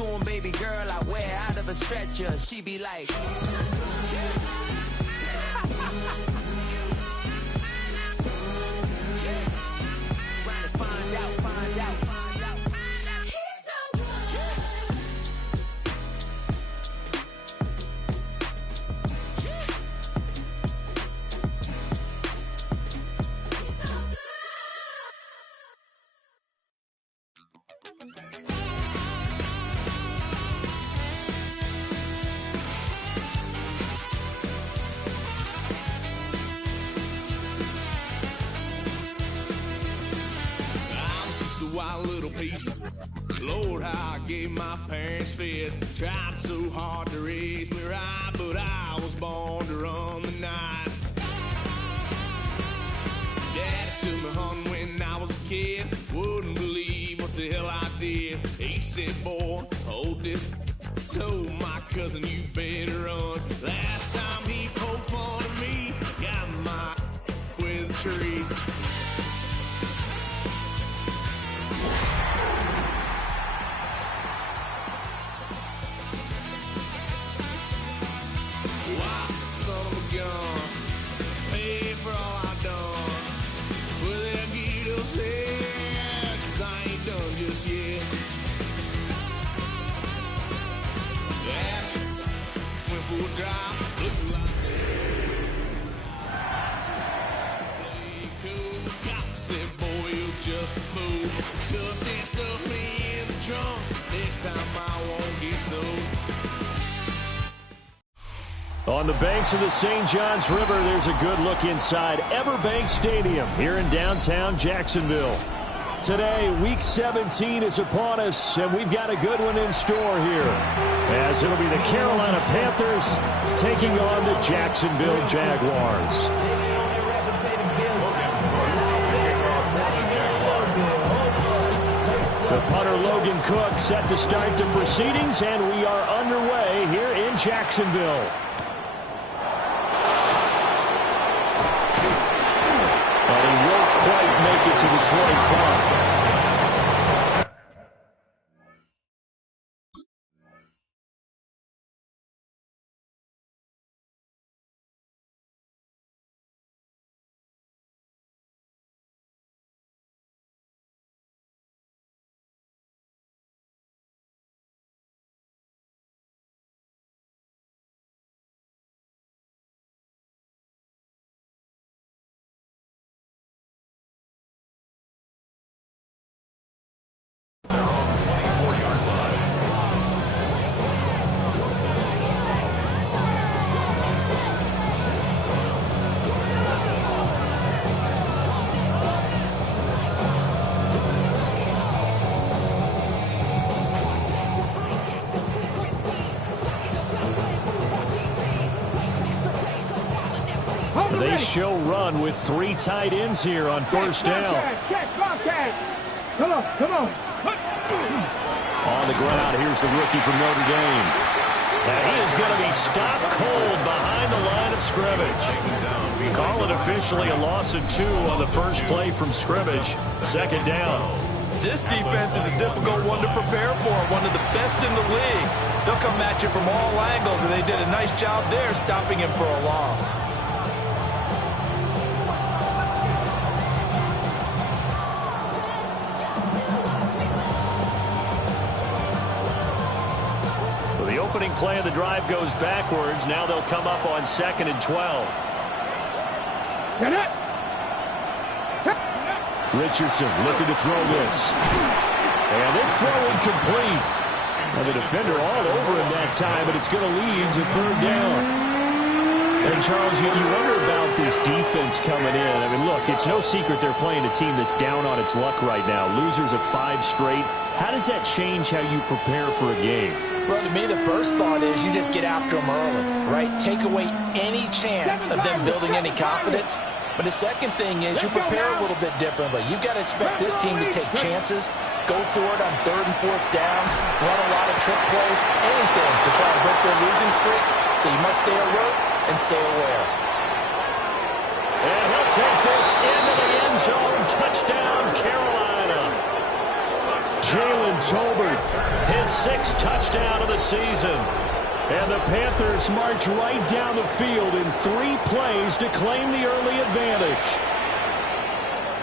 to him, baby girl, I wear out of a stretcher. She be like, find out. Wild little piece. Lord, how I gave my parents fits. Tried so hard to raise me right, but I was born to run the night. Daddy took me hunting when I was a kid. Wouldn't believe what the hell I did. He said, boy, hold this. Told my cousin, you better run. Last time he poked fun of me, got my with a tree. Son of a gun, pay for all I done. Swear they'll get us here, 'cause I ain't done just yet. Yeah, went for a drive, looking like just play cool. Cop said, boy, you're just a fool. Cuffed and stuffed me in the trunk. Next time I won't get sold. On the banks of the St. Johns River, there's a good look inside Everbank Stadium here in downtown Jacksonville. Today, Week 17 is upon us, and we've got a good one in store here, as it'll be the Carolina Panthers taking on the Jacksonville Jaguars. The punter Logan Cook set to start the proceedings, and we are underway here in Jacksonville. Quite make it to the 25. They show run with 3 tight ends here on first down. Come on. On the ground, here's the rookie from Notre Dame. And he is going to be stopped cold behind the line of scrimmage. Call it officially a loss of 2 on the first play from scrimmage. Second down. This defense is a difficult one to prepare for, one of the best in the league. They'll come at you from all angles, and they did a nice job there stopping him for a loss. Opening play of the drive goes backwards. Now they'll come up on 2nd and 12. Richardson looking to throw this. And this throw incomplete. And the defender all over him that time, but it's going to lead to 3rd down. And Charles, you wonder about this defense coming in. I mean, look, it's no secret they're playing a team that's down on its luck right now. Losers of 5 straight. How does that change how you prepare for a game? Well, to me, the first thought is you just get after them early, right? Take away any chance of them building any confidence. But the second thing is you prepare a little bit differently. You've got to expect this team to take chances, go for it on 3rd and 4th downs, run a lot of trick plays, anything to try to break their losing streak. So you must stay alert and stay aware. And he'll take this into the end zone. Touchdown, Carolina. Jalen Tolbert, his 6th touchdown of the season. And the Panthers march right down the field in 3 plays to claim the early advantage.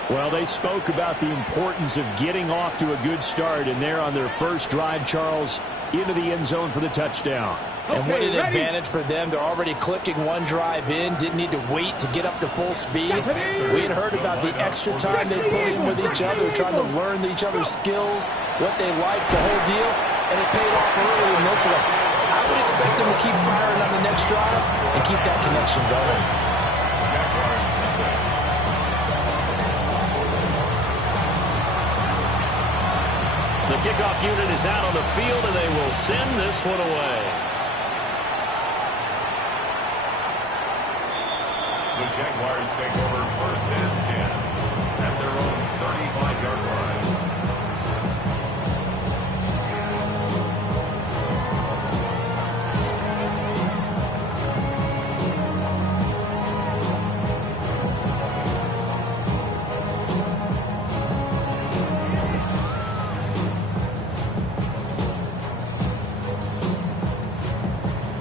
Well, they spoke about the importance of getting off to a good start, and they're on their first drive, Charles, into the end zone for the touchdown. And what an advantage for them. They're already clicking one drive in. Didn't need to wait to get up to full speed. We had heard about the extra time they put in with each other, trying to learn each other's skills, what they liked, the whole deal. And it paid off early in this one. I would expect them to keep firing on the next drive and keep that connection going. The kickoff unit is out on the field, and they will send this one away. The Jaguars take over 1st and 10 at their own 35-yard line.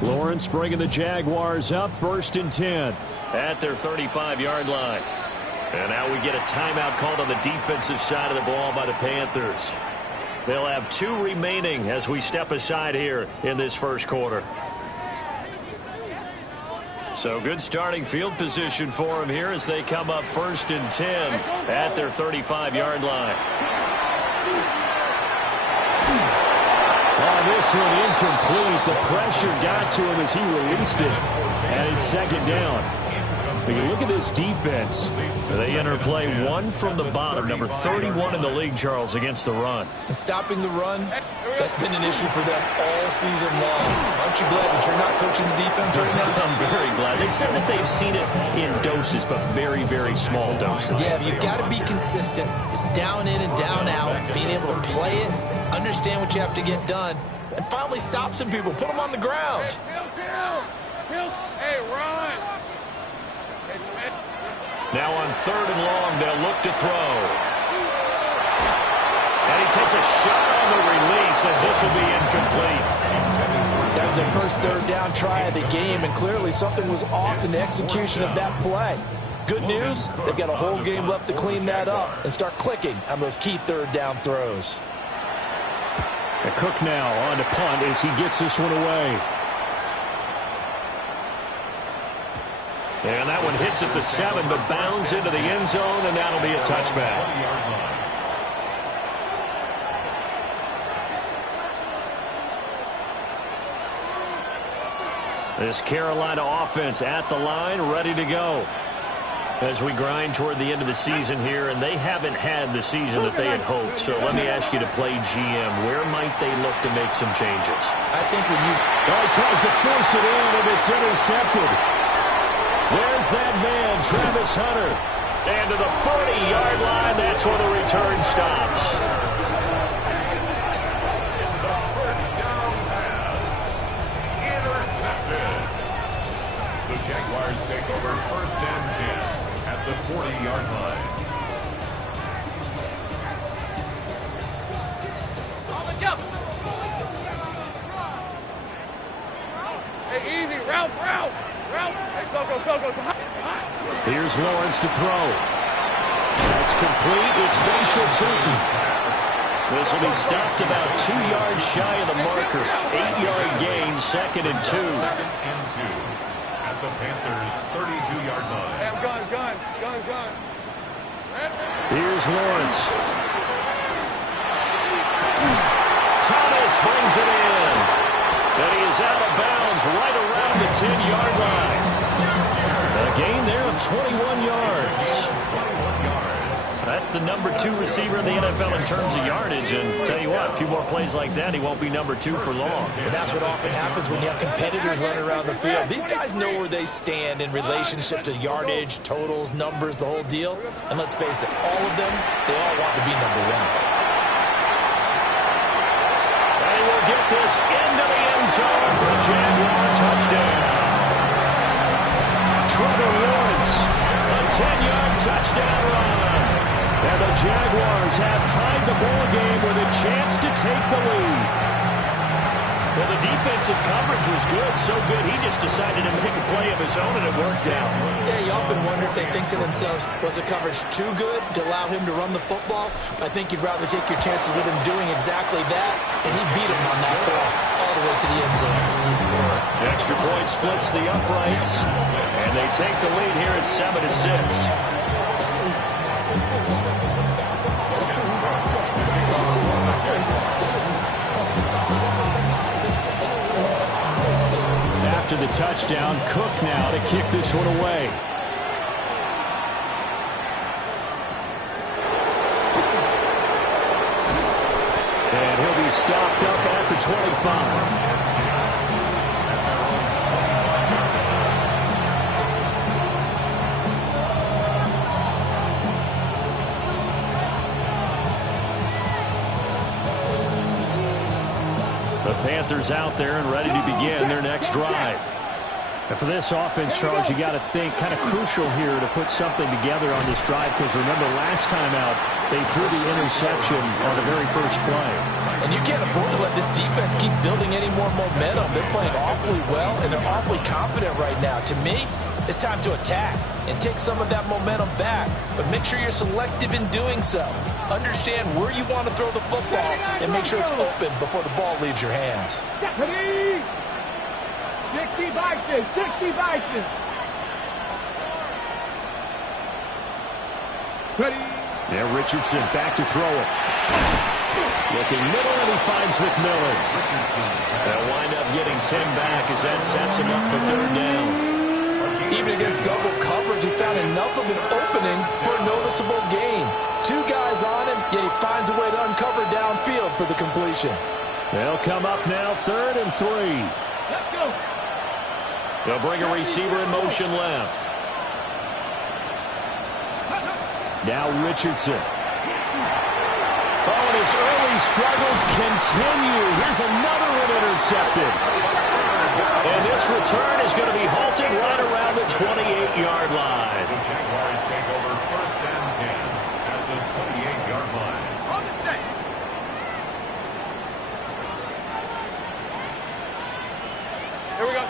Lawrence bringing the Jaguars up 1st and 10 at their 35-yard line. And now we get a timeout called on the defensive side of the ball by the Panthers. They'll have 2 remaining as we step aside here in this first quarter. So good starting field position for them here as they come up 1st and 10 at their 35-yard line. This one incomplete. The pressure got to him as he released it. And it's 2nd down. But you look at this defense. They enter play 1 from the bottom. Number 31 in the league, Charles, against the run. And stopping the run, that's been an issue for them all season long. Aren't you glad that you're not coaching the defense right now? I'm very glad. They said that they've seen it in doses, but very, very small doses. Yeah, you've got to be consistent. It's down in and down out. Being able to play it, understand what you have to get done, and finally stop some people. Put them on the ground. Hey, run. Now on 3rd and long, they'll look to throw. And he takes a shot on the release as this will be incomplete. That was their first 3rd down try of the game, and clearly something was off in the execution of that play. Good news, they've got a whole game left to clean that up and start clicking on those key 3rd down throws. Cook now on to punt as he gets this one away. And that one hits at the 7, but bounds into the end zone, and that'll be a touchback. This Carolina offense at the line, ready to go. As we grind toward the end of the season here, and they haven't had the season that they had hoped. So let me ask you to play GM. Where might they look to make some changes? I think when you... Oh, he tries to force it in, and it's intercepted. There's that man, Travis Hunter. And to the 40-yard line, that's where the return stops. First down pass. Intercepted. The Jaguars take over 1st and 10 at the 40-yard line. Hey, easy. Route. Hey, Soko. Here's Lawrence to throw. That's complete. It's Bashal Tootin. This will be stopped about 2 yards shy of the marker. 8-yard gain, 2nd and 2. 2nd and 2 at the Panthers' 32-yard line. Hey, gun. Here's Lawrence. Thomas brings it in. And he is out of bounds right around the 10-yard line. A gain there of 21 yards. That's the number 2 receiver in the NFL in terms of yardage. And tell you what, a few more plays like that, he won't be number 2 for long. But that's what often happens when you have competitors running around the field. These guys know where they stand in relationship to yardage, totals, numbers, the whole deal. And let's face it, all of them, they all want to be number 1. They will get this into the end zone for a Jaguar touchdown. Trevor Lawrence, a 10-yard touchdown run. And the Jaguars have tied the ball game with a chance to take the lead. Well, the defensive coverage was good, so good he just decided to make a play of his own, and it worked out. Yeah, you often wonder if they think to themselves, was the coverage too good to allow him to run the football? I think you'd rather take your chances with him doing exactly that, and he beat him on that play all the way to the end zone. Extra point splits the uprights, and they take the lead here at 7-6. After the touchdown, Cook now to kick this one away. And he'll be stopped up at the 25. The Panthers out there and ready to begin their next drive. And for this offense, Charles, you got to think kind of crucial here to put something together on this drive, because remember last time out they threw the interception on the very first play. And you can't afford to let this defense keep building any more momentum. They're playing awfully well, and they're awfully confident right now. To me, it's time to attack and take some of that momentum back, but make sure you're selective in doing so. Understand where you want to throw the football and make sure it's open before the ball leaves your hands. 60 Vikings, 60 Vikings. Ready. There, Richardson back to throw it. Looking middle, and he finds McMillan. They'll wind up getting Tim back as that sets him up for third down. Even against double coverage, he found enough of an opening for a noticeable gain. Two guys on him, yet he finds a way to uncover downfield for the completion. They'll come up now, 3rd and 3. Let's go. They'll bring a receiver in motion left. Now Richardson. Oh, and his early struggles continue. Here's another one intercepted. And this return is going to be halted right around the 28-yard line. The Jaguars take over 1st and 10 at the 28-yard line. On the set. Here we go.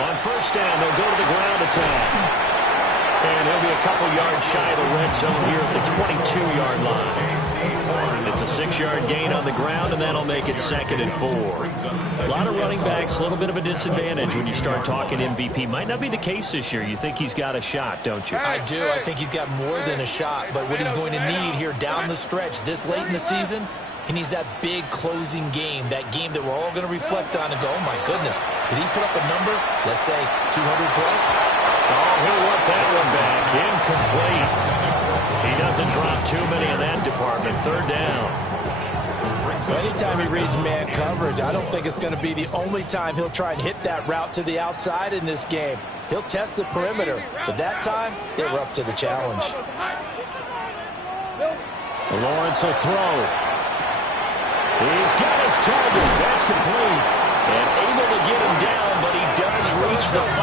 On 1st down, they'll go to the ground attack. And he'll be a couple yards shy of the red zone here at the 22-yard line. It's a 6-yard gain on the ground, and that'll make it 2nd and 4. A lot of running backs, a little bit of a disadvantage when you start talking MVP. Might not be the case this year. You think he's got a shot, don't you? I do. I think he's got more than a shot. But what he's going to need here down the stretch this late in the season, he needs that big closing game, that game that we're all going to reflect on and go, oh, my goodness, did he put up a number, let's say, 200 plus? Oh, he'll want that one back. Incomplete. He doesn't drop too many in that department. 3rd down. Anytime he reads man coverage, I don't think it's going to be the only time he'll try and hit that route to the outside in this game. He'll test the perimeter, but that time, they were up to the challenge. Lawrence will throw. He's got his target. That's complete. And able to get him down, but he does reach the 5.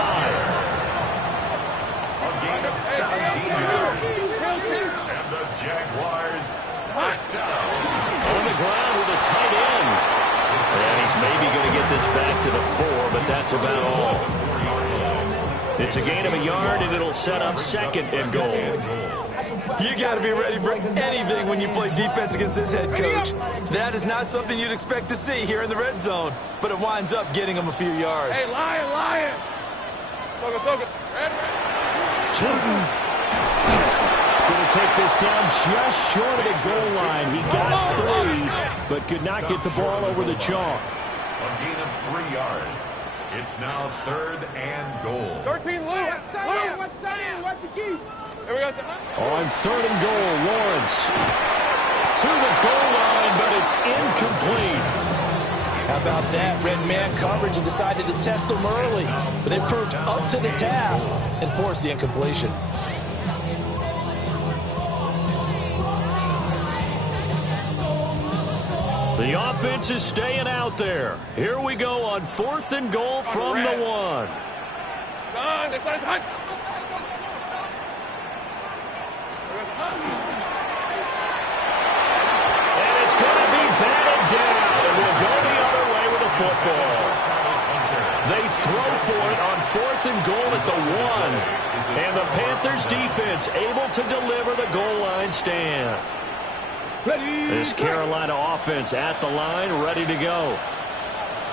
A gain of 17 yards. And the Jaguars 1st down. On the ground with a tight end. And he's maybe going to get this back to the 4, but that's about all. It's a gain of a yard, and it'll set up 2nd and goal. You got to be ready for anything when you play defense against this head coach. That is not something you'd expect to see here in the red zone, but it winds up getting him a few yards. Hey, Lion. Soga. Red. Going to take this down just short of the goal line. He got 3, but could not get the ball over the chalk. A gain of 3 yards. It's now 3rd and goal. 13, Lou. What's the key? Here we go. On 3rd and goal, Lawrence to the goal line, but it's incomplete. How about that? Red man coverage and decided to test him early, but they proved up to the task and forced the incompletion. The offense is staying out there. Here we go on 4th and goal from the 1. And it's going to be batted down, and we'll go the other way with the football. They throw for it on 4th and goal at the 1. And the Panthers defense able to deliver the goal line stand. This Carolina offense at the line, ready to go.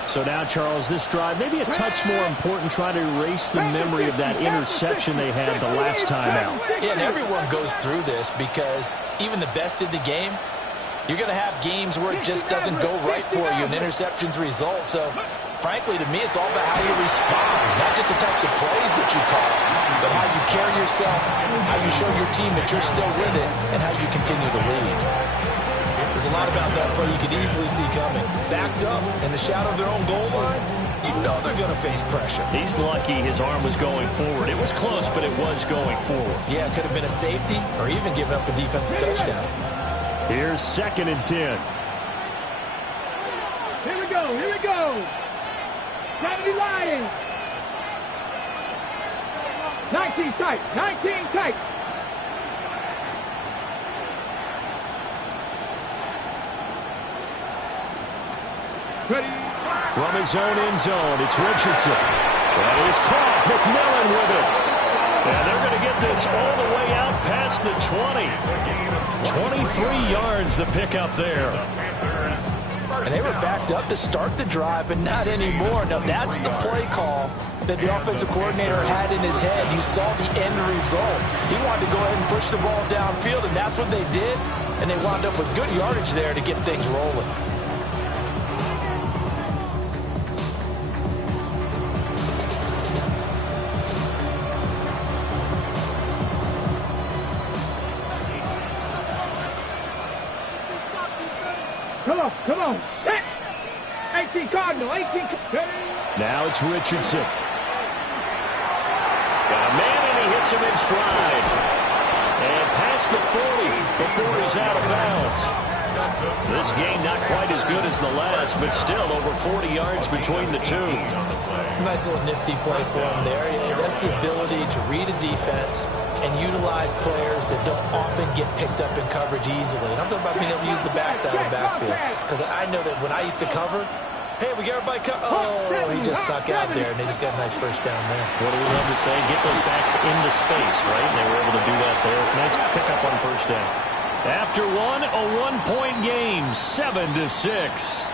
So now, Charles, this drive, maybe a touch more important, trying to erase the memory of that interception they had the last time out. Yeah, and everyone goes through this because even the best in the game, you're going to have games where it just doesn't go right for you and interceptions result. So, frankly, to me, it's all about how you respond, not just the types of plays that you call, but how you carry yourself, how you show your team that you're still with it, and how you continue to lead. There's a lot about that play you could easily see coming. Backed up in the shadow of their own goal line, you know they're going to face pressure. He's lucky his arm was going forward. It was close, but it was going forward. Yeah, it could have been a safety or even given up a defensive touchdown. Here's 2nd and 10. Here we go, here we go. Time to be lying. 19 tight, 19 tight. Ready. From his own end zone, it's Richardson. That is caught. McMillan with it. And they're going to get this all the way out past the 20. 23 yards the pickup there. And they were backed up to start the drive, but not anymore. Now, that's the play call that the offensive coordinator had in his head. You saw the end result. He wanted to go ahead and push the ball downfield, and that's what they did. And they wound up with good yardage there to get things rolling. Come on, set. 18 Cardinal, 18. Now it's Richardson. Got a man, and he hits him in stride. And past the 40 before he's out of bounds. This game not quite as good as the last, but still over 40 yards between the two. Nice little nifty play for him there. Yeah, that's the ability to read a defense and utilize players that don't often get picked up in coverage easily. And I'm talking about being able to use the backside of the backfield. Because I know that when I used to cover, hey, we got everybody covered. Oh, he just snuck out there, and they just got a nice first down there. What do we love to say? Get those backs into space, right? And they were able to do that there. Nice pickup on first down. After one, a one-point game, 7-6.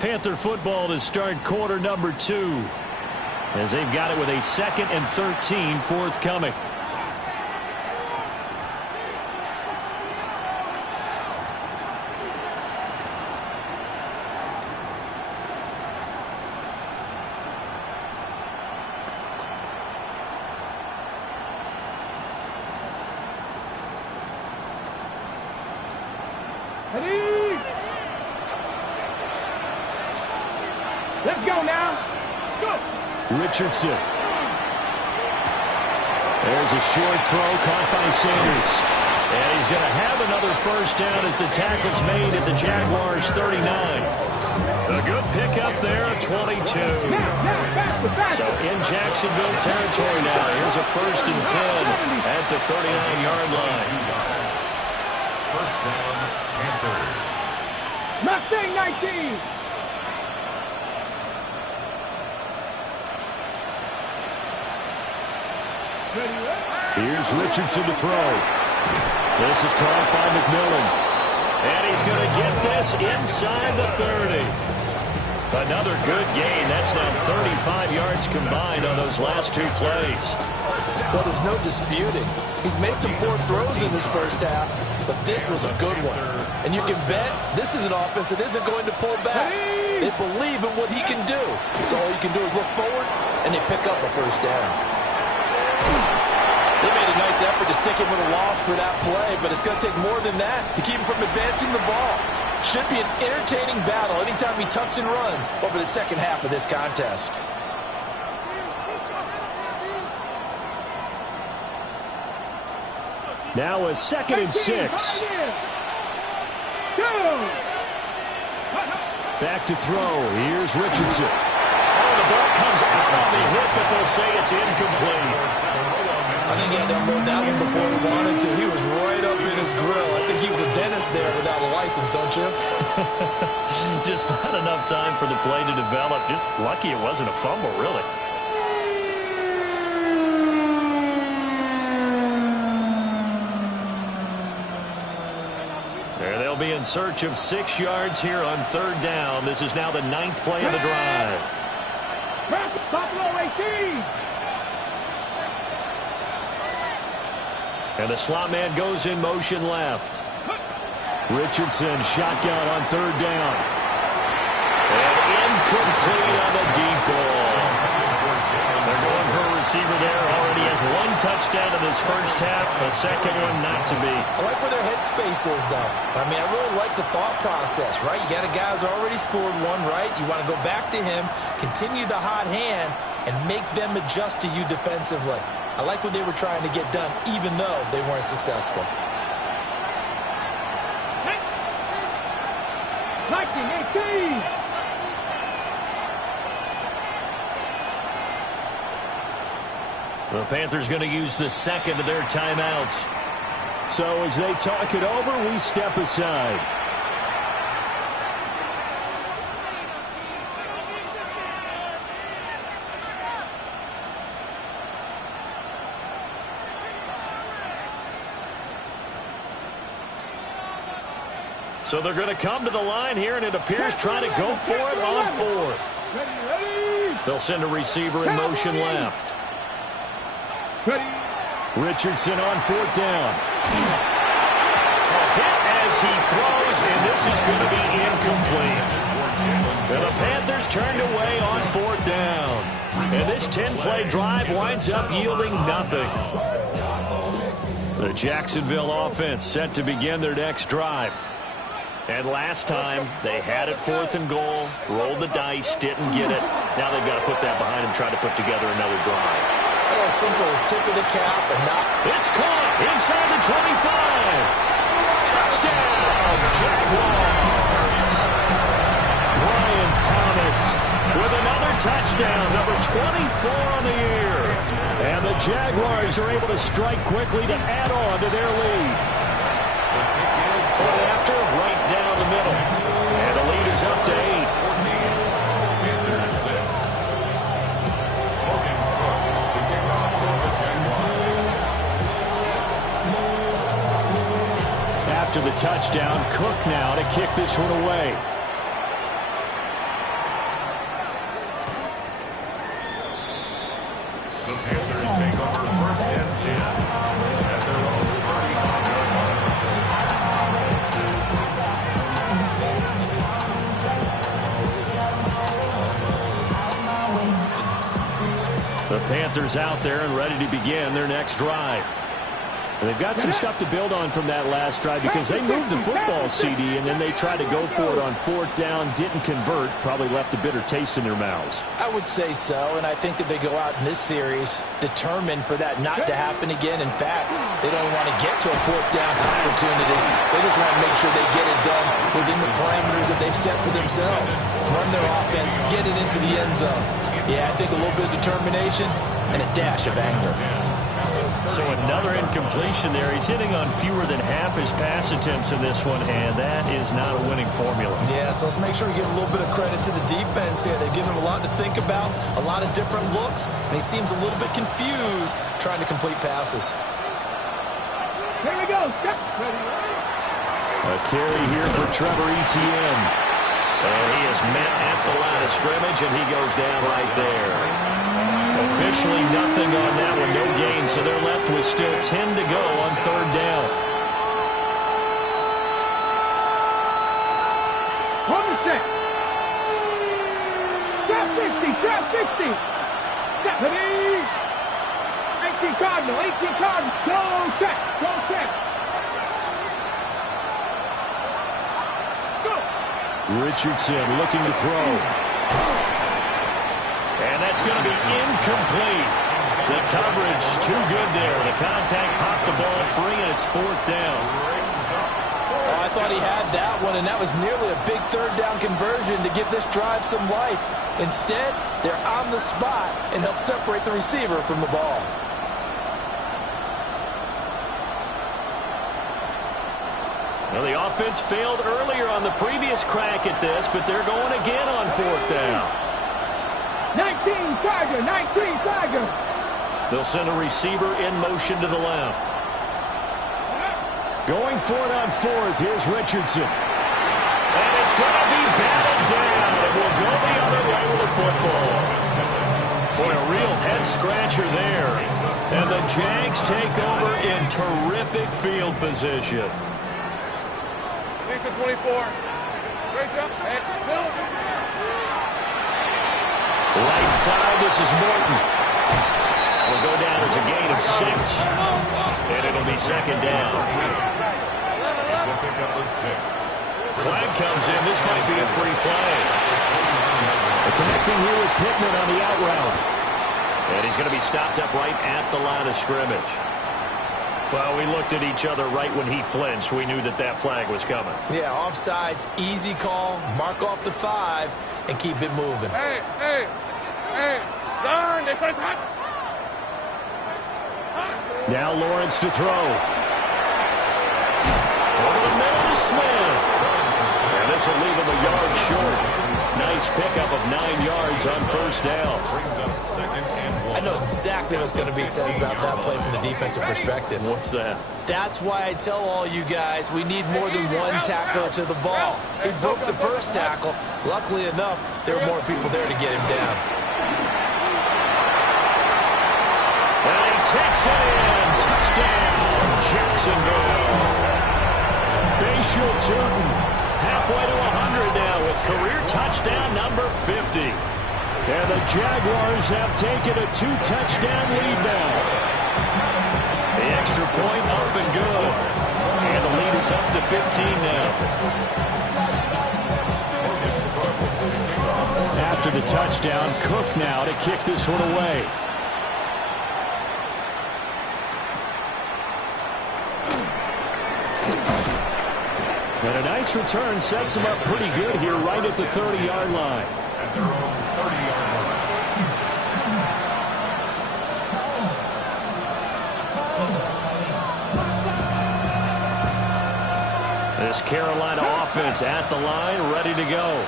Panther football to start quarter number 2. As they've got it with a 2nd and 13 forthcoming. Ready? Let's go now. Let's go. Richardson. There's a short throw caught by Sanders. And he's going to have another first down as the tackle's made at the Jaguars' 39. A good pickup there, 22. So in Jacksonville territory now. Here's a 1st and 10 at the 39-yard line. First down, Panthers. Mustang 19. Here's Richardson to throw. This is caught by McMillan. And he's going to get this inside the 30. Another good gain. That's now 35 yards combined on those last 2 plays. Well, there's no disputing. He's made some poor throws in this first half, but this was a good one. And you can bet this is an offense that isn't going to pull back. They believe in what he can do. So all you can do is look forward, and they pick up a first down. They made a nice effort to stick him with a loss for that play, but it's going to take more than that to keep him from advancing the ball. Should be an entertaining battle anytime he tucks and runs over the second half of this contest. Now a 2nd and 6. Back to throw. Here's Richardson. Oh, the ball comes out on the hit, but they'll say it's incomplete. I think he had to unload that one before he wanted to. He was right up in his grill. I think he was a dentist there without a license, don't you? Just not enough time for the play to develop. Just lucky it wasn't a fumble, really. They'll be in search of 6 yards here on 3rd down. This is now the 9th play of the drive. Buffalo 18. And the slot man goes in motion left. Richardson shotgun on 3rd down. And incomplete on the deep ball. They're going for a receiver there. Already has 1 touchdown in this first half. A second one not to be. I like where their headspace is, though. I mean, I really like the thought process, right? You got a guy who's already scored 1, right? You want to go back to him, continue the hot hand, and make them adjust to you defensively. I like what they were trying to get done, even though they weren't successful. 19-18. The Panthers going to use the second of their timeouts. So as they talk it over, we step aside. So they're going to come to the line here, and it appears trying to go for it on 4th. They'll send a receiver in motion left. Richardson on 4th down. Hit as he throws, and this is going to be incomplete. And the Panthers turned away on 4th down. And this 10-play drive winds up yielding nothing. The Jacksonville offense set to begin their next drive. And last time, they had it 4th and goal, rolled the dice, didn't get it. Now they've got to put that behind them, try to put together another drive. A simple tip of the cap and not... It's caught inside the 25. Touchdown, Jaguars. Brian Thomas with another touchdown, number 24 on the year. And the Jaguars are able to strike quickly to add on to their lead. Point after, right down the middle. And the lead is up to 8. After the touchdown, Cook now to kick this one away. The Panthers take over 1st and 10 at their own 35-yard line. The Panthers out there and ready to begin their next drive. And they've got some stuff to build on from that last drive because they moved the football, CD, and then they tried to go for it on 4th down, didn't convert, probably left a bitter taste in their mouths. I would say so, and I think that they go out in this series determined for that not to happen again. In fact, they don't want to get to a 4th down opportunity. They just want to make sure they get it done within the parameters that they've set for themselves. Run their offense, get it into the end zone. Yeah, I think a little bit of determination and a dash of anger. So another incompletion there. He's hitting on fewer than half his pass attempts in this one, and that is not a winning formula. Yeah, so let's make sure we give a little bit of credit to the defense here. They've given him a lot to think about, a lot of different looks, and he seems a little bit confused trying to complete passes. Here we go. A carry here for Trevor Etienne. And he is met at the line of scrimmage, and he goes down right there. Officially nothing on that one, no gain, so they're left with still 10 to go on 3rd down. On the set. Trap 60, trap 60. Set, ready. 18 Cardinal, 18 Cardinal. Go check, go check. Go. Richardson looking to throw. And that's going to be incomplete. The coverage too good there. The contact popped the ball free, and it's 4th down. I thought he had that one, and that was nearly a big third down conversion to give this drive some life. Instead, they're on the spot and help separate the receiver from the ball. Well, the offense failed earlier on the previous crack at this, but they're going again on fourth down. 19 Tiger, 19 Tiger. They'll send a receiver in motion to the left. Going for it on fourth. Here's Richardson. And it's going to be batted down. It will go the other way with the football. Boy, a real head-scratcher there. And the Jags take over in terrific field position. 24. Great job. Right side, this is Morton. Will go down as a gain of 6. And it'll be second down. It's a pickup of 6. Flag comes in. This might be a free play. They're connecting here with Pittman on the out route. And he's going to be stopped up right at the line of scrimmage. Well, we looked at each other right when he flinched. We knew that that flag was coming. Yeah, offsides, easy call, mark off the 5, and keep it moving. Hey, darn, this is hot. Now Lawrence to throw. Over the middle to Smith. And this will leave him a yard short. Nice pickup of 9 yards on first down. Brings up second and 1. I know exactly what's going to be said about that play from the defensive perspective. What's that? That's why I tell all you guys we need more than one tackler to the ball. He broke the first tackle. Luckily enough, there were more people there to get him down. And he takes it in. Touchdown, Jacksonville. Bashal Turton halfway to 100 now with career touchdown number 50. And the Jaguars have taken a 2-touchdown lead now. The extra point up and good. And the lead is up to 15 now. After the touchdown, Cook now to kick this one away. And a nice return sets him up pretty good here right at the 30-yard line. At their own 30-yard line. This Carolina offense at the line, ready to go.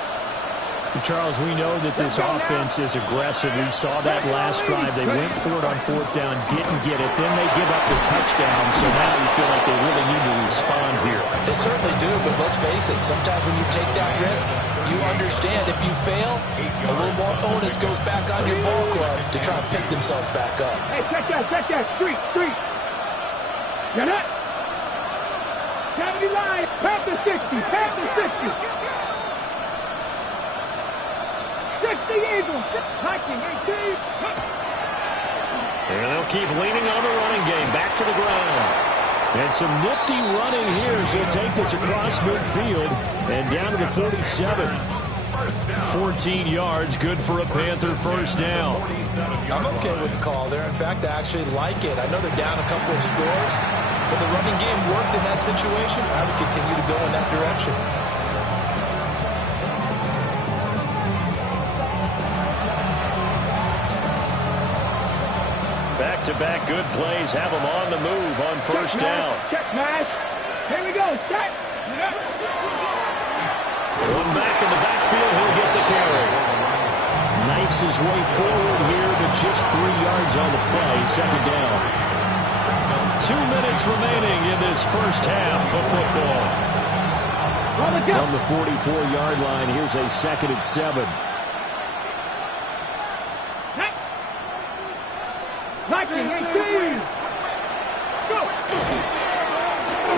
Charles, we know that this offense is aggressive. We saw that last drive. They went for it on fourth down, didn't get it. Then they give up the touchdown. So now you feel like they really need to respond here. They certainly do, but let's face it. Sometimes when you take that risk, you understand if you fail, a little more onus goes back on your ball club to try and pick themselves back up. Hey, check that. Street. Get it? 79, Panther 60. 60 Eagles, Viking 18. And they'll keep leaning on the running game. Back to the ground. And some nifty running here as they'll take this across midfield and down to the 47. 14 yards, good for a Panther first down. I'm okay with the call there. In fact, I actually like it. I know they're down a couple of scores, but the running game worked in that situation. I would continue to go in that direction. Back-to-back good plays have them on the move on first down. Check, Mash. Here we go. Check. One back in the backfield, he'll get the carry. Knifes his way forward here to just 3 yards on the play, second down. 2 minutes remaining in this first half of football. From the 44-yard line, here's a 2nd and 7. Viking 18. Go.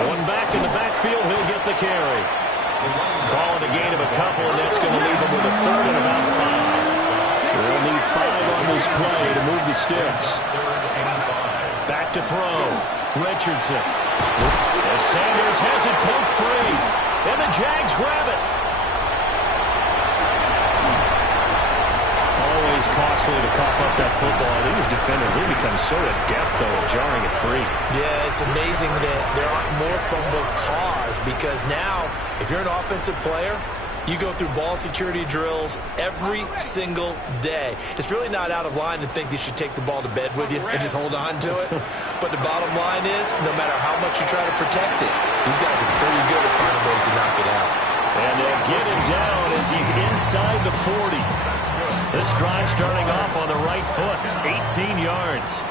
One back in the backfield, he'll get the carry. Calling a gain of a couple, and that's going to leave him with a 3rd and about 5. They'll need 5 on this play to move the sticks. Back to throw. Richardson. As Sanders has it poked free. And the Jags grab it. Always costly to cough up that football. These defenders, they become so adept, though, at jarring it free. Yeah, it's amazing that there aren't more fumbles caused because now, if you're an offensive player, you go through ball security drills every single day. It's really not out of line to think you should take the ball to bed with you and just hold on to it. But the bottom line is, no matter how much you try to protect it, these guys are pretty good at finding ways to knock it out. And they'll get him down as he's inside the 40. This drive starting off on the right foot, 18 yards.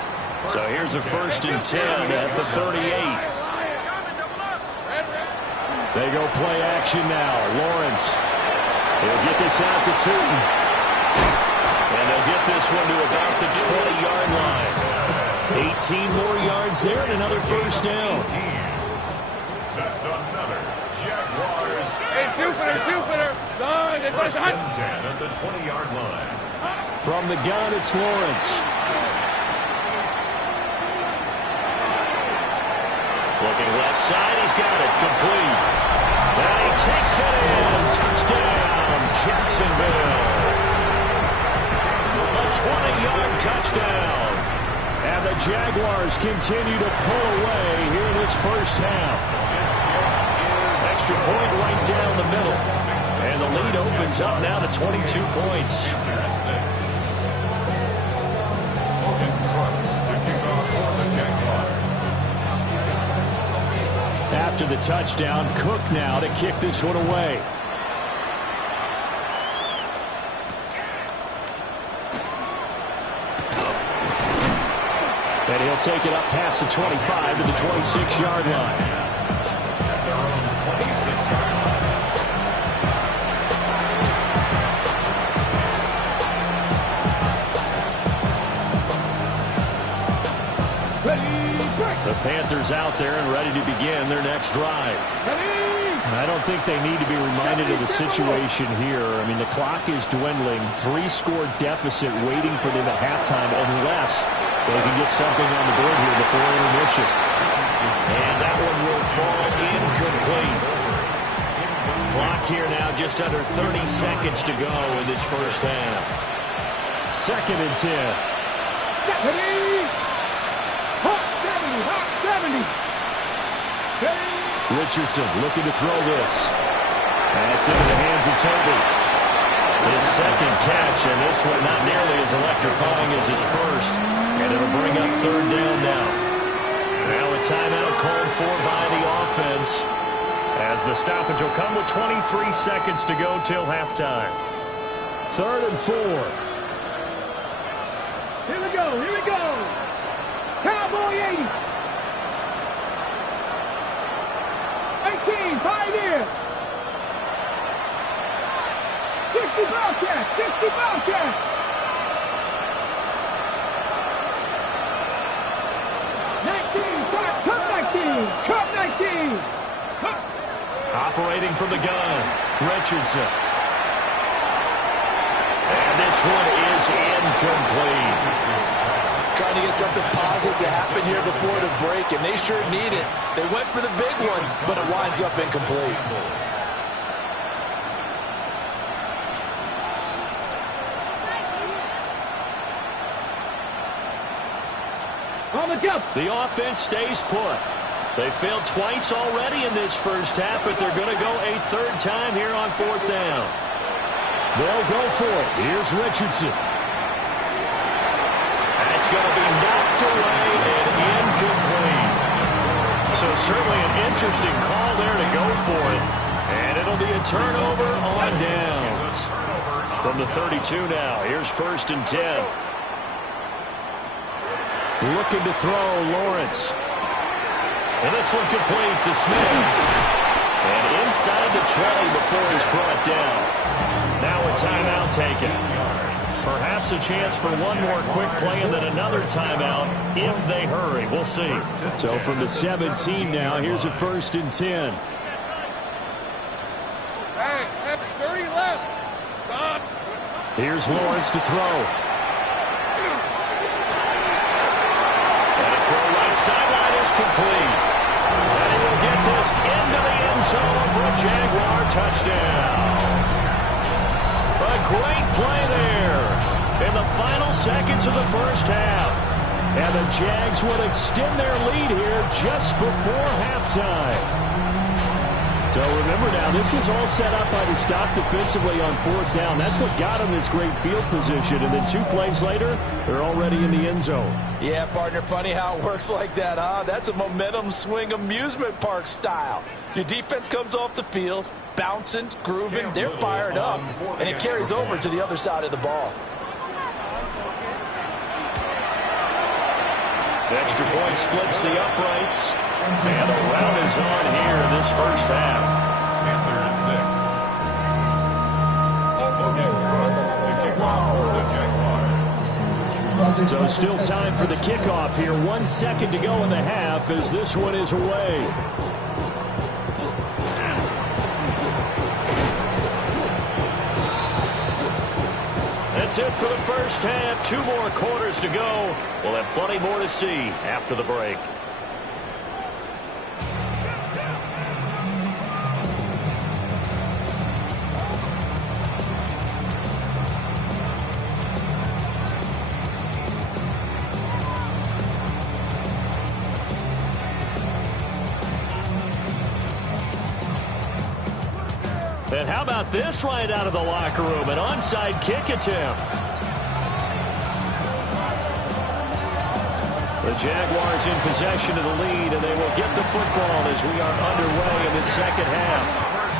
So here's a 1st and 10 at the 38. They go play action now. Lawrence. He'll get this out to Tootin. And they'll get this one to about the 20-yard line. 18 more yards there and another 1st down. That's another Jaguars. Hey, Jupiter. Son, it's First like and 10 at the 20-yard line. From the gun, it's Lawrence. Looking left side, he's got it complete. And he takes it in. Touchdown, Jacksonville. A 20-yard touchdown. And the Jaguars continue to pull away here in this first half. Extra point right down the middle. And the lead opens up now to 22 points. After the touchdown, Cook now to kick this one away. And he'll take it up past the 25 to the 26-yard line. The Panthers out there and ready to begin their next drive. I don't think they need to be reminded of the situation here. I mean, the clock is dwindling. 3-score deficit waiting for them at halftime unless they can get something on the board here before intermission. And that one will fall incomplete. Clock here now just under 30 seconds to go in this first half. 2nd and 10. Richardson looking to throw this. That's into the hands of Toby. His 2nd catch, and this one not nearly as electrifying as his first. And it'll bring up 3rd down now. Now a timeout called for by the offense, as the stoppage will come with 23 seconds to go till halftime. 3rd and 4. Here we go. Cowboy 80. 18, Pioneer. 60 Bobcats. 60 Bobcats. 19, Cup 19. Operating from the gun, Richardson. And this one is incomplete. Trying to get something positive to happen here before the break, and they sure need it. They went for the big one, but it winds up incomplete. On the jump. The offense stays put. They failed twice already in this first half, but they're going to go a 3rd time here on 4th down. They'll go for it. Here's Richardson. It's going to be knocked away and incomplete. So certainly an interesting call there to go for it. And it'll be a turnover on downs. From the 32 now, here's 1st and 10. Looking to throw, Lawrence. And this one complete to Smith. And inside the 20 before he's brought down. Now a timeout taken. Perhaps a chance for one more quick play and then another timeout if they hurry. We'll see. So from the 17 now, here's a 1st and 10. Hey, 30 left. Stop. Here's Lawrence to throw. And a throw right sideline is complete. And he will get this into the end zone for a Jaguar touchdown. A great play there. in the final seconds of the first half. And the Jags will extend their lead here just before halftime. So remember now, this was all set up by the stop defensively on fourth down. That's what got them this great field position. And then 2 plays later, they're already in the end zone. Yeah, partner, funny how it works like that, huh? That's a momentum swing amusement park style. Your defense comes off the field, bouncing, grooving, they're fired up, and it carries over to the other side of the ball. The extra point splits the uprights. And the round is on here in this first half. So still time for the kickoff here. 1 second to go in the half as this one is away. That's it for the first half. 2 more quarters to go. We'll have plenty more to see after the break. And how about this right out of the locker room? An onside kick attempt. The Jaguars in possession of the lead, and they will get the football as we are underway in the second half.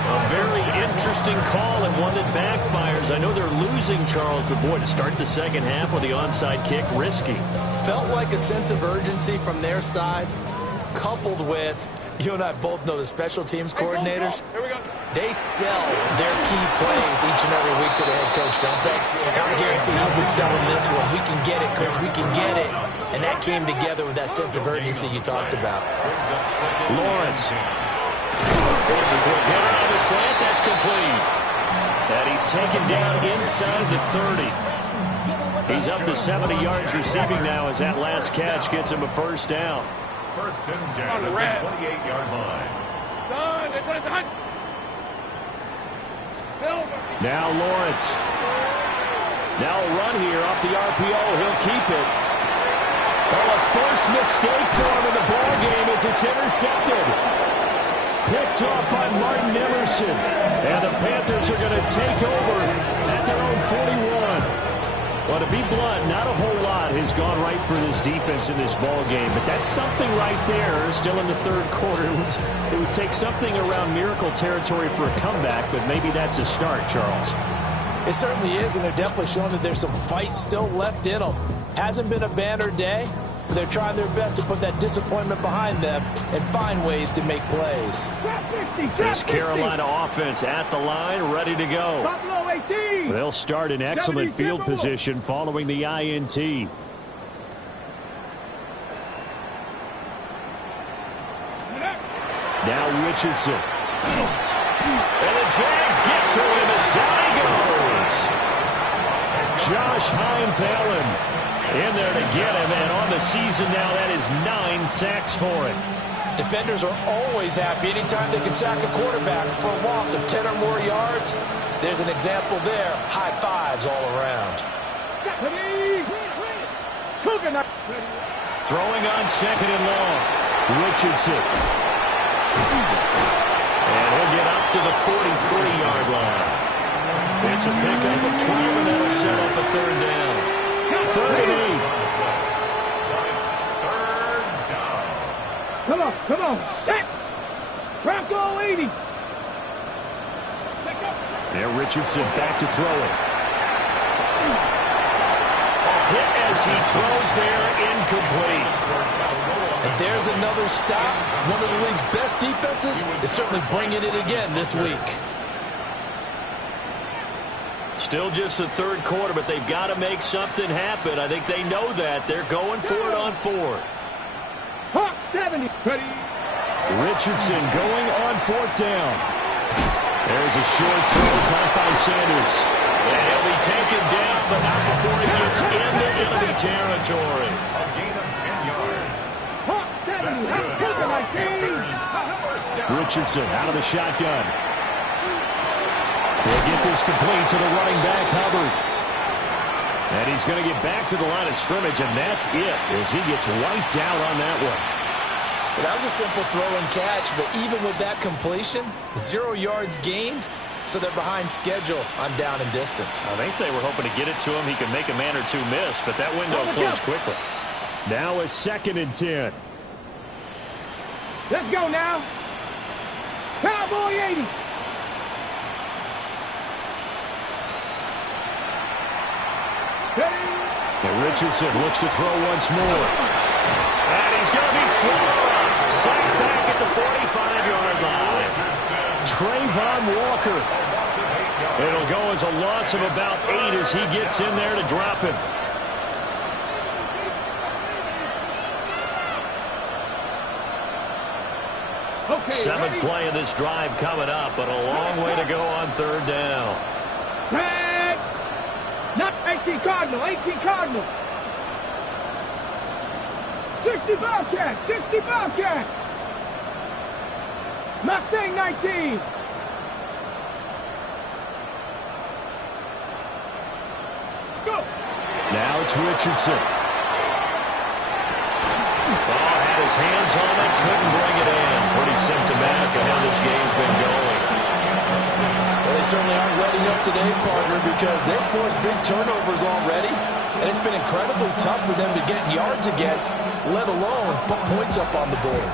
A very interesting call and one that backfires. I know they're losing, Charles, but boy, to start the second half with the onside kick, risky. Felt like a sense of urgency from their side, coupled with, you and I both know the special teams coordinators. Here we go. They sell their key plays each and every week to the head coach, don't they? And I guarantee he's been selling this one. We can get it, coach. We can get it. And that came together with that sense of urgency you talked about. Lawrence. There's a quick hitter on the slant. That's complete. And he's taken down inside the 30. He's up to 70 yards receiving now as that last catch gets him a first down. First and 10 at the 28-yard line. Son. Now Lawrence. Now a run here off the RPO. He'll keep it. Oh, a forced mistake for him in the ball game as it's intercepted. Picked off by Martin Emerson. And the Panthers are going to take over at their own 41. Well, to be blunt, not a whole lot has gone right for this defense in this ball game, but that's something right there. Still in the third quarter, it would take something around miracle territory for a comeback, but maybe that's a start, Charles. It certainly is, and they're definitely showing that there's some fight still left in them. Hasn't been a banner day, but they're trying their best to put that disappointment behind them and find ways to make plays. This Carolina offense at the line, ready to go. They'll start in excellent field position following the INT. Now Richardson. And the Jags get to him as down he goes. Josh Hines-Allen in there to get him, and on the season now that is 9 sacks for him. Defenders are always happy anytime they can sack a quarterback for a loss of 10 or more yards. There's an example there. High fives all around. Throwing on second and long. Richardson. And he'll get up to the 43-yard line. It's a pickup of 12, and that'll set up a third down. Third and 8. Come on. Set. Bronco 80. There, Richardson back to throw it. A hit as he throws there, incomplete. And there's another stop. One of the league's best defenses is certainly bringing it again this week. Still just the third quarter, but they've got to make something happen. I think they know that. They're going for it on fourth. Hawk 70. Richardson going on fourth down. There's a short throw caught by Sanders. And he'll be taken down, but not before he gets into enemy territory. A gain of 10 yards. Hawk 70. I'm taking my team. Richardson out of the shotgun. He'll get this complete to the running back, Hubbard. And he's going to get back to the line of scrimmage, and that's it as he gets wiped out on that one. Well, that was a simple throw and catch, but even with that completion, 0 yards gained, so they're behind schedule on down and distance. I think they were hoping to get it to him. He could make a man or two miss, but that window closed quickly. Now a 2nd and 10. Let's go now. Cowboy 80. And Richardson looks to throw once more. And he's going to be swallowed up. Sacked back at the 45-yard line. Trayvon Walker. It'll go as a loss of about 8 as he gets in there to drop him. Okay, 7th play of this drive coming up, but a long way to go on 3rd down. Red. Not 18 Cardinal, 18 Cardinal. 60 Bobcat, 60 Bobcat. Mustang 19. Go. Now it's Richardson. Ball had his hands on it, couldn't bring it in. Pretty symptomatic of how this game's been going. Well, they certainly aren't letting up today, partner, because they've forced big turnovers already, and it's been incredibly tough for them to get yards against, let alone put points up on the board.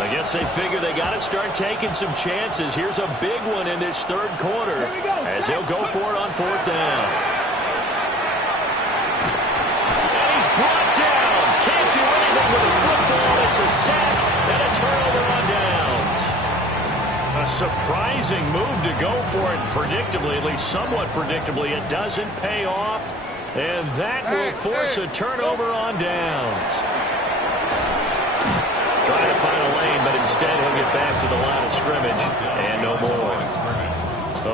I guess they figure they got to start taking some chances. Here's a big one in this 3rd quarter as he'll go for it on 4th down. And he's brought down. Can't do anything with a football. It's a sack and a turnover on downs. A surprising move to go for it. Predictably, at least somewhat predictably, it doesn't pay off. And that will force a turnover on downs. Trying to find a lane, but instead he'll get back to the line of scrimmage and no more.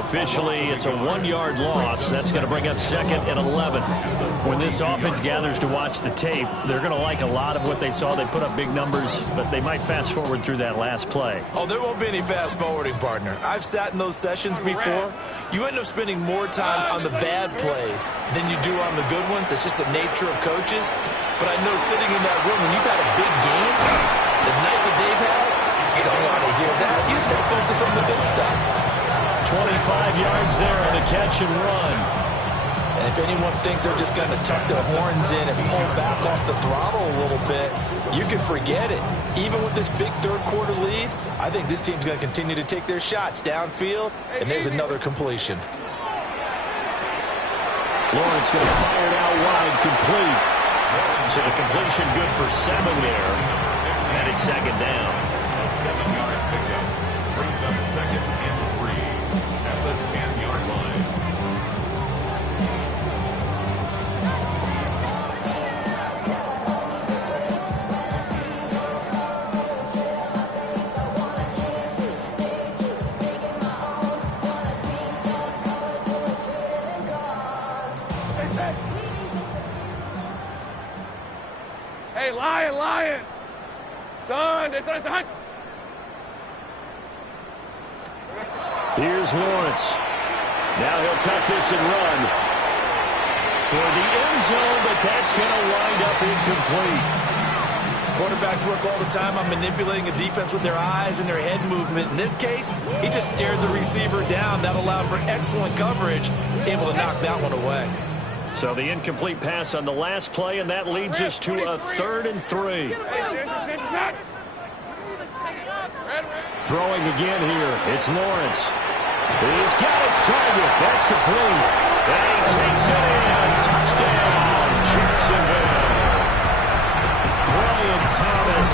Officially, it's a 1-yard loss. That's going to bring up 2nd and 11. When this offense gathers to watch the tape, they're going to like a lot of what they saw. They put up big numbers, but they might fast forward through that last play. Oh, there won't be any fast forwarding, partner. I've sat in those sessions before. You end up spending more time on the bad plays than you do on the good ones. It's just the nature of coaches. But I know sitting in that room, when you've had a big game, the night that they've had, you don't want to hear that. You just want to focus on the good stuff. 25 yards there on the catch and run. And if anyone thinks they're just going to tuck their horns in and pull back off the throttle a little bit, you can forget it. Even with this big 3rd quarter lead, I think this team's going to continue to take their shots downfield, and there's another completion. Lawrence going to fire it out wide, complete. So the completion good for 7 there. And it's 2nd down. A 7-yard pickup brings up 2nd and 3 at the 10-yard line. Hey, lion. Son. Here's Lawrence. Now he'll tuck this and run toward the end zone, but that's going to wind up incomplete. Quarterbacks work all the time on manipulating a defense with their eyes and their head movement. In this case, he just stared the receiver down. That allowed for excellent coverage, able to knock that one away. So the incomplete pass on the last play, and that leads us to a 3rd and 3. Throwing again here. It's Lawrence. He's got his target. That's complete. And he takes it in. Touchdown, Jacksonville. Brian Thomas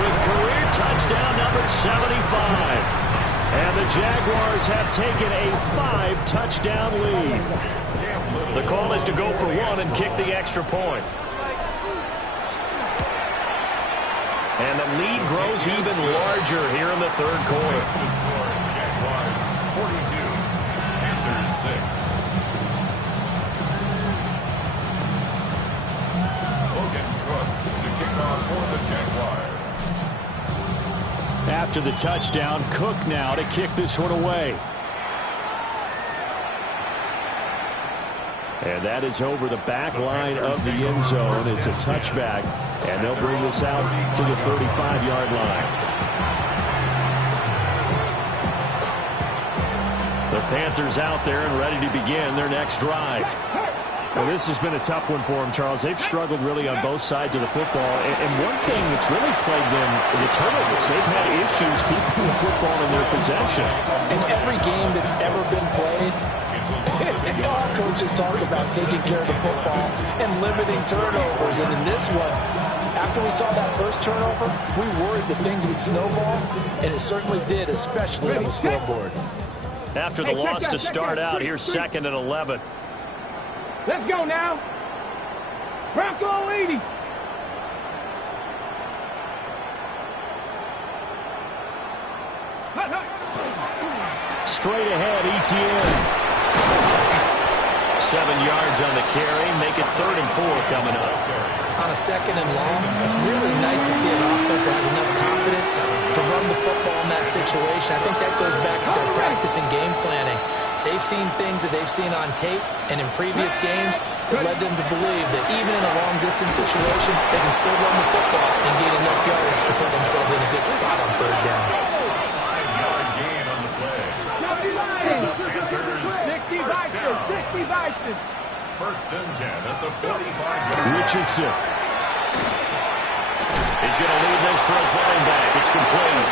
with career touchdown number 75. And the Jaguars have taken a 5-touchdown lead. The call is to go for 1 and kick the extra point. And the lead grows even larger here in the 3rd quarter. Jaguars 42, Panthers 6. Logan Cook to kick off for the Jaguars. after the touchdown. Cook now to kick this one away. And that is over the back line of the end zone. It's a touchback, and they'll bring this out to the 35-yard line. The Panthers out there and ready to begin their next drive. Well, this has been a tough one for them, Charles. They've struggled really on both sides of the football. And one thing that's really plagued them is the turnovers. They've had issues keeping the football in their possession. In every game that's ever been played, all coaches talk about taking care of the football and limiting turnovers. And in this one, after we saw that first turnover, we worried that things would snowball, and it certainly did, especially on the scoreboard. After the loss to start out, here's 2nd and 11. Let's go now. Bronco 80. Straight ahead, ETN. 7 yards on the carry. Make it 3rd and 4 coming up. On a 2nd and long, it's really nice to see an offense that has enough confidence to run the football in that situation. I think that goes back to their practice and game planning. They've seen things that they've seen on tape and in previous games that led them to believe that even in a long-distance situation, they can still run the football and gain enough yardage to put themselves in a good spot on 3rd down. 5-yard gain on the play. First and 10 at the 45-yard. Richardson. He's going to lead this for his running back. It's complete.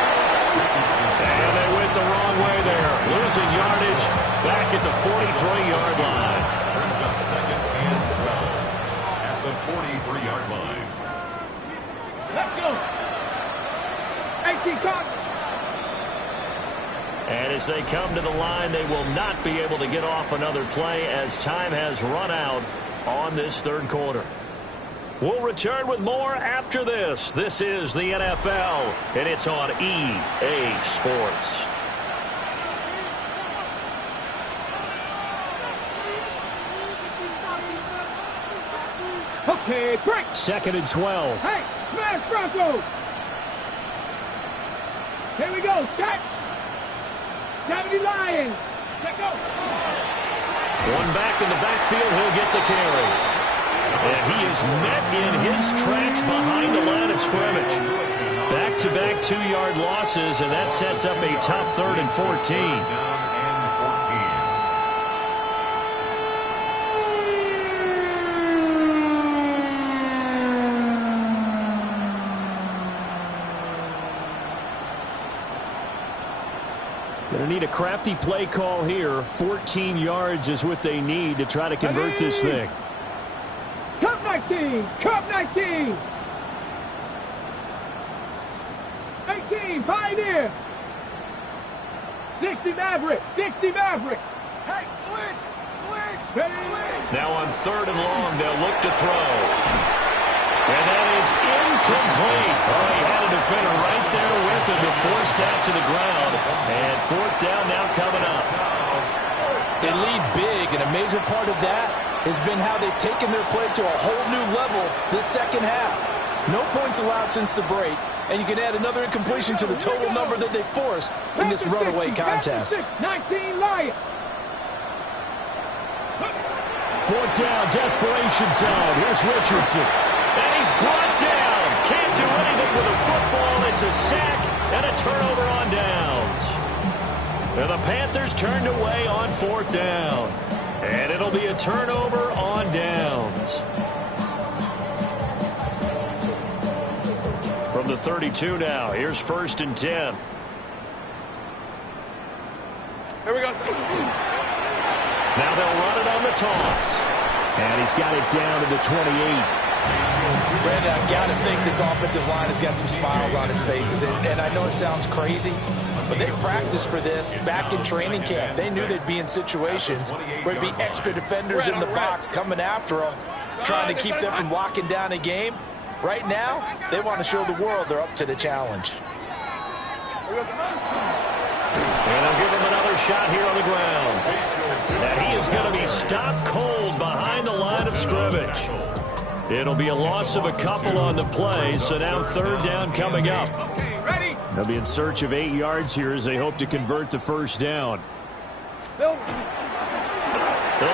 And they went the wrong way there. Losing yardage back at the 43-yard line. Turns up 2nd and 12 at the 43-yard line. Let's go. 18 caught. And as they come to the line, they will not be able to get off another play as time has run out on this 3rd quarter. We'll return with more after this. This is the NFL, and it's on EA Sports. Okay, break. 2nd and 12. Hey, smash Bronco. Here we go. Set. 70 Lions. Let go. One back in the backfield. He'll get the carry. And he is met in his tracks behind the line of scrimmage. Back-to-back 2-yard losses, and that sets up a tough 3rd and 14. Going to need a crafty play call here. 14 yards is what they need to try to convert this thing. Cup 19. Cup 19. 18. Pioneer. 60 Maverick. 60 Maverick. Hey, switch. Now on 3rd and long, they'll look to throw. And that is incomplete. Oh, he had a defender right there with him to force that to the ground. And 4th down now coming up. They lead big, and a major part of that has been how they've taken their play to a whole new level this 2nd half. No points allowed since the break, and you can add another incompletion to the total number that they forced in this runaway contest. 19 Lions. 4th down, desperation zone. Here's Richardson. And he's brought down. Can't do anything with a football. It's a sack and a turnover on downs. And the Panthers turned away on 4th down. And it'll be a turnover on downs. From the 32 now, here's 1st and 10. Here we go. Now they'll run it on the toss. And he's got it down to the 28. Brandon, I've got to think this offensive line has got some smiles on its faces. And I know it sounds crazy, but they practiced for this back in training camp. They knew they'd be in situations where there'd be extra defenders in the box coming after them, trying to keep them from locking down a game. Right now, they want to show the world they're up to the challenge. And they'll give him another shot here on the ground. And he is going to be stopped cold behind the line of scrimmage. It'll be a loss of a couple on the play, so now 3rd down coming up. They'll be in search of 8 yards here as they hope to convert the first down. They'll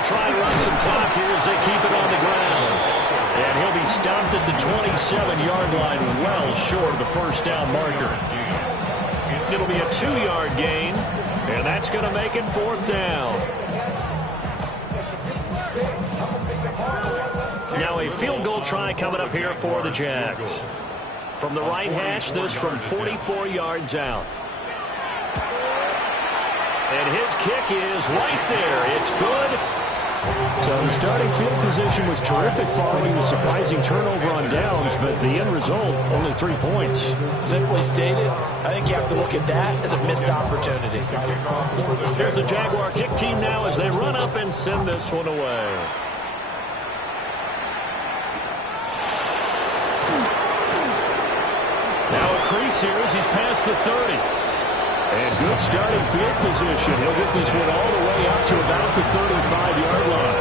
try and run some clock here as they keep it on the ground. And he'll be stopped at the 27-yard line, well short of the first down marker. It'll be a 2-yard gain, and that's going to make it 4th down. Now a field goal try coming up here for the Jags. From the right hash, this from 44 yards out. And his kick is right there. It's good. So the starting field position was terrific following the surprising turnover on downs, but the end result, only 3 points. Simply stated, I think you have to look at that as a missed opportunity. Here's the Jaguar kick team now as they run up and send this one away. Now a crease here as he's past the 30. And good starting field position. He'll get this one all the way up to about the 35-yard line.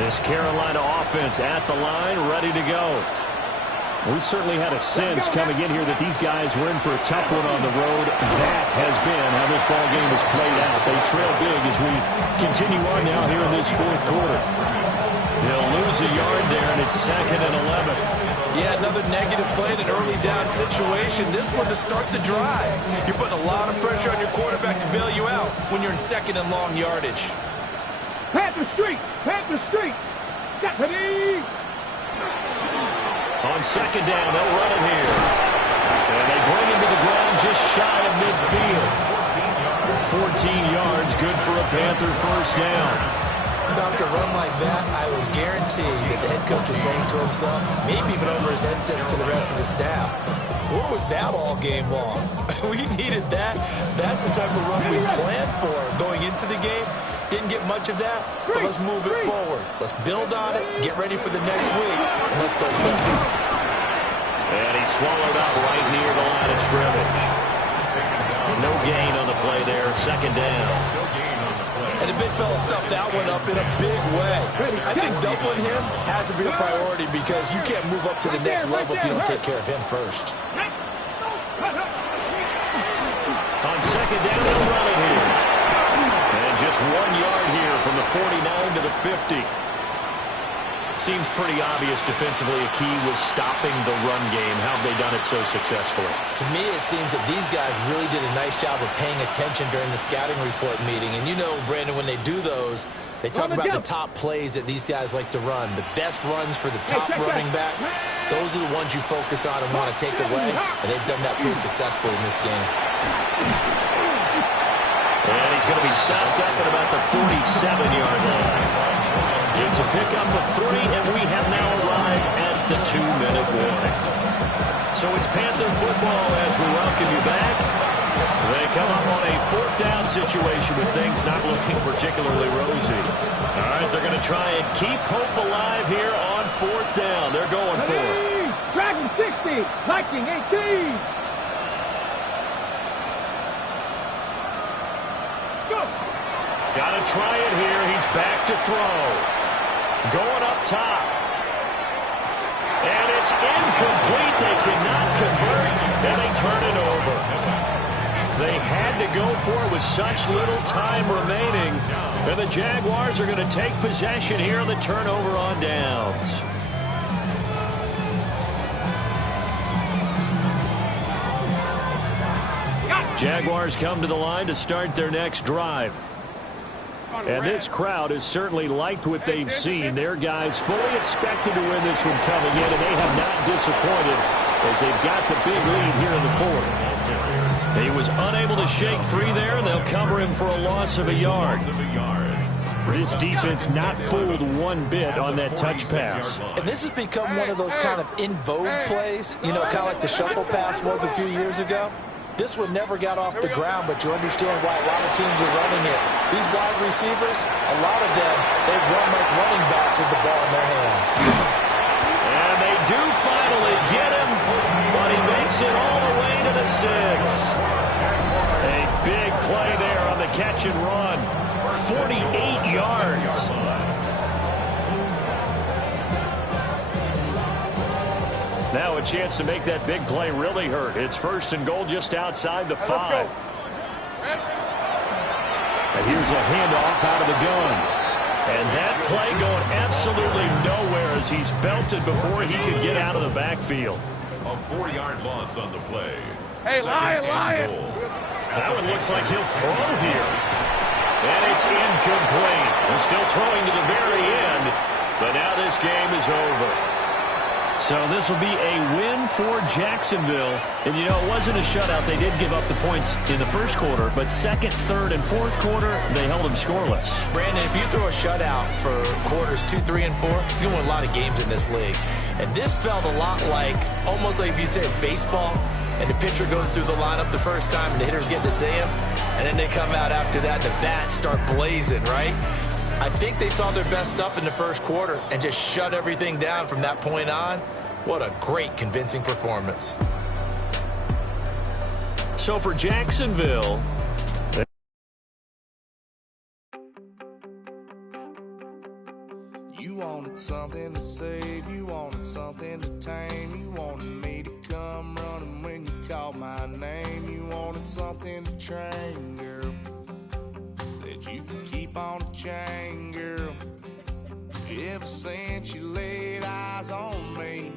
This Carolina offense at the line, ready to go. We certainly had a sense coming in here that these guys were in for a tough one on the road. That has been how this ball game has played out. They trail big as we continue on now here in this 4th quarter. They'll lose a yard there, and it's 2nd and 11. Yeah, another negative play in an early down situation. This one to start the drive. You're putting a lot of pressure on your quarterback to bail you out when you're in 2nd and long yardage. Panther Street! Panther Street! Deputy! On 2nd down, they'll run it here. And they bring him to the ground just shy of midfield. 14 yards, good for a Panther first down. So after a run like that, I will guarantee that the head coach is saying to himself, maybe even over his headsets to the rest of the staff, what was that all game long? We needed that. That's the type of run we planned for going into the game. Didn't get much of that, but let's move it forward. Let's build on it, get ready for the next week, and let's go. And he swallowed up right near the line of scrimmage. No gain on the play there, 2nd down. And the big fella stuffed that one up in a big way. I think doubling him has to be a priority because you can't move up to the next level if you don't take care of him first. On 2nd down, they'll run it here. And just 1 yard here from the 49 to the 50. Seems pretty obvious defensively a key was stopping the run game. How have they done it so successfully? To me, it seems that these guys really did a nice job of paying attention during the scouting report meeting. And you know, Brandon, when they do those, they talk about the top plays that these guys like to run. The best runs for the top running back. Those are the ones you focus on and want to take away. And they've done that pretty successfully in this game. And he's going to be stopped up at about the 47-yard line. It's a pickup of 3, and we have now arrived at the 2-minute warning. So it's Panther football as we welcome you back. They come up on a 4th down situation with things not looking particularly rosy. All right, they're going to try and keep hope alive here on 4th down. They're going for it. Dragon 60, Viking 18. Got to try it here. He's back to throw. Going up top. And it's incomplete. They cannot convert, and they turn it over. They had to go for it with such little time remaining. And the Jaguars are going to take possession here on the turnover on downs. Jaguars come to the line to start their next drive. And this crowd has certainly liked what they've seen. Their guys fully expected to win this one coming in, and they have not disappointed as they've got the big lead here in the 4th. He was unable to shake free there, and they'll cover him for a loss of a yard. This defense not fooled one bit on that touch pass. And this has become one of those kind of in vogue plays, you know, kind of like the shuffle pass was a few years ago. This one never got off the ground, but you understand why a lot of teams are running it. These wide receivers, a lot of them, they've run like running backs with the ball in their hands. And they do finally get him, but he makes it all the way to the 6. A big play there on the catch and run. 48 yards. Now a chance to make that big play really hurt. It's 1st and goal just outside the 5. And here's a handoff out of the gun. And that play going absolutely nowhere as he's belted before he could get out of the backfield. A 4-yard loss on the play. Hey, Lion! That one looks like he'll throw here. And it's incomplete. He's still throwing to the very end, but now this game is over. So this will be a win for Jacksonville. And, you know, it wasn't a shutout. They did give up the points in the first quarter, but second, third, and fourth quarter, they held them scoreless. Brandon, if you throw a shutout for quarters 2, 3, and 4, you win a lot of games in this league. And this felt a lot like, almost like if you said baseball, and the pitcher goes through the lineup the first time, and the hitters get to see him, and then they come out after that, the bats start blazing, right? I think they saw their best stuff in the first quarter and just shut everything down from that point on. What a great, convincing performance. So for Jacksonville, You wanted something to save, you wanted something to tame, you wanted me to come running when you called my name, you wanted something to train, girl, that you can keep on the chain, girl. Ever since you laid eyes on me,